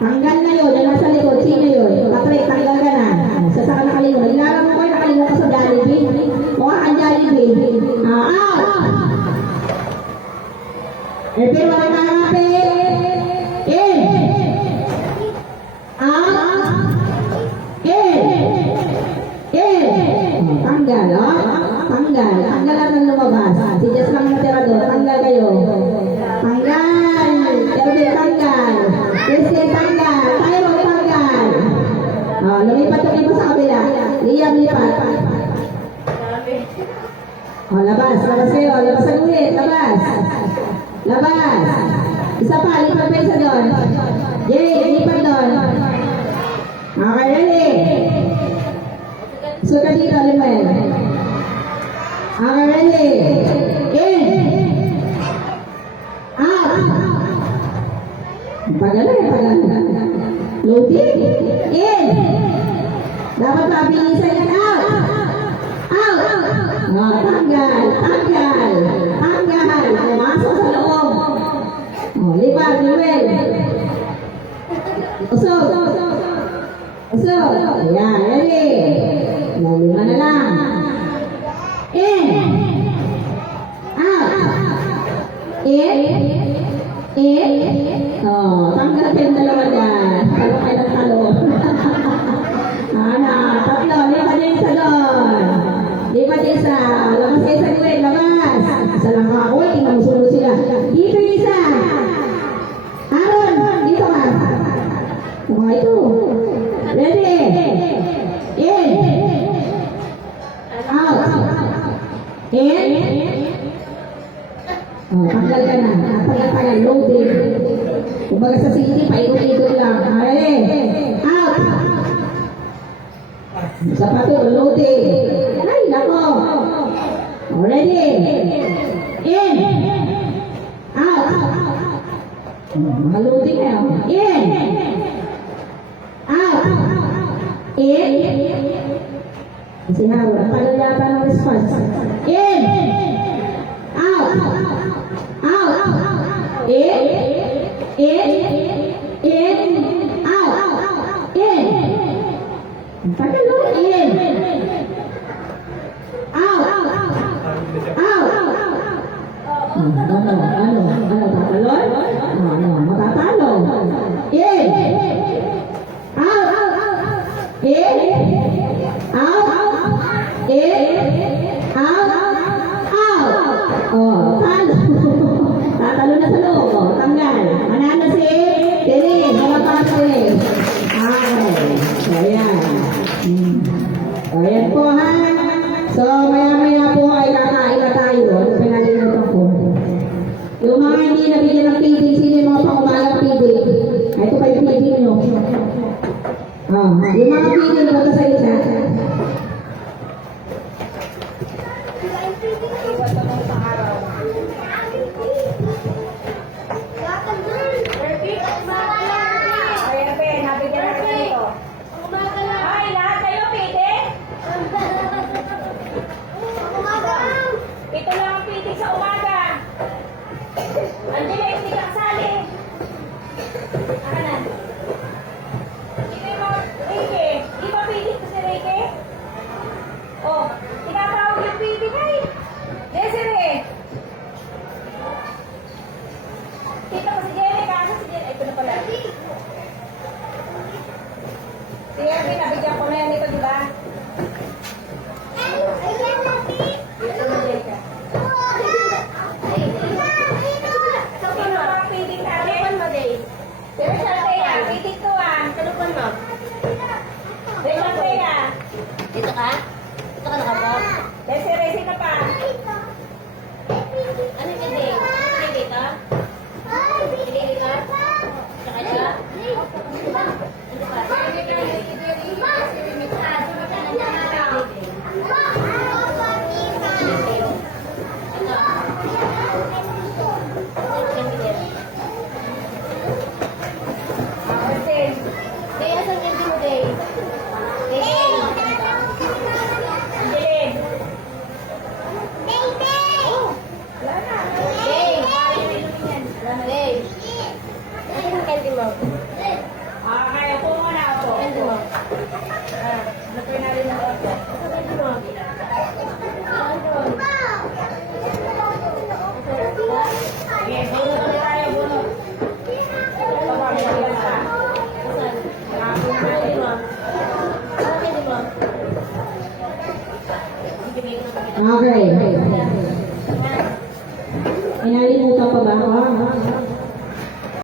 Tanggal na yun, yung nasa likod, sino yun? Kapre, tanggal ka na. Sa ka nakalingon. Nilalang mo ko yung nakalingon ka sa Jollibee. Mukha kang Jollibee. Out! Pero wala ka natin. In! Out! In! In! Tanggal, oh. Tanggal. Tanggal lang ng lumabas. Si Jess lang natira doon. Tanggal kayo. Tanggal. Erwin, tanggal. Christian, tanggal. Tyro, tanggal. Oh, lumipat yung iba sa kabila. Liam, lipat. Oh, labas. Labas kayo. Labas ang ulit. Labas. Labas. Isa pa. Lipat pa isa doon. Jay, lipat doon. Okay, ready. Suka dito, Limuel. Okay, ready. In. Out. Pagalan, pagalan. Loading. In. Dapat mabilisan yan. Out. Out. Oh, tanggal. Tanggal. Tanggal. Pumasok sa loob. Oh, lipat, Limuel. Usog. Usog. Ayan, ready. Lima na lang. In. Out. In. In. Oh, tanggal kayo yung dalawa dyan. Talo kayo ng talo. Tatlo. Lipat yung isa doon. Lipat yung isa. Labas kayo sa gawin. Labas. Isa lang ka. Uy, tingnan mo sunod sila. Dito yung isa. Aaron, dito ka. Mga ito. Ready. In. Out. In. Oh, tanggal ka na. Tagal-tagal. Loading. Kumbaga sa city, paikot-ikot lang. Ready. Out. Sa pato, loading. Ay, nako. Ready. In. Out. Mga loading na. In. Out. In. Kasi hawak. Panalaban ng response. In. Out. Out. In. In. In. Out. In. Tagal mo. In. Out. Out. Ano? Tatalon? Matatalo. In. Out. In. Out. In. Out. Out. Oh, talo. Tatalo na sa loob. Oh, tanggal. Manalo si Tere. Mababa si Tere. Okay. So, ayan. So, ayan po ha. So, maya-maya po ay kakain na tayo. Ano pinalimutan ko? Yung mga hindi nabigyan ng feeding, sino yung mga pangumalang feeding? Ito pa yung feeding nyo. Oh, yung mga feeding na magkasalita. Ito lang ang pitik sa umaga. Angela, hindi ka kasali. Akanan. Hindi mo, Ricky. Di ba pitik ko si Ricky? Oh, tinatawag yung pitik ay. Desiree. Kita ko si Jenny. Kaso si Jenny. Ito na pala. Si Erwin, nabigyan ko na yan ito, di ba? Dito ka? Dito ka nakabot? Resi ka pa. Ano yung hindi? Hindi dito? Hindi dito? Saka dito? Dito pa? Day, asan yung dito, Day? Day! Day! Day! Asan yung candy mo? Lutuin natin ng konti. Sige, bunot ulit tayo, bunot. Ito ba, may ilan pa? Okay.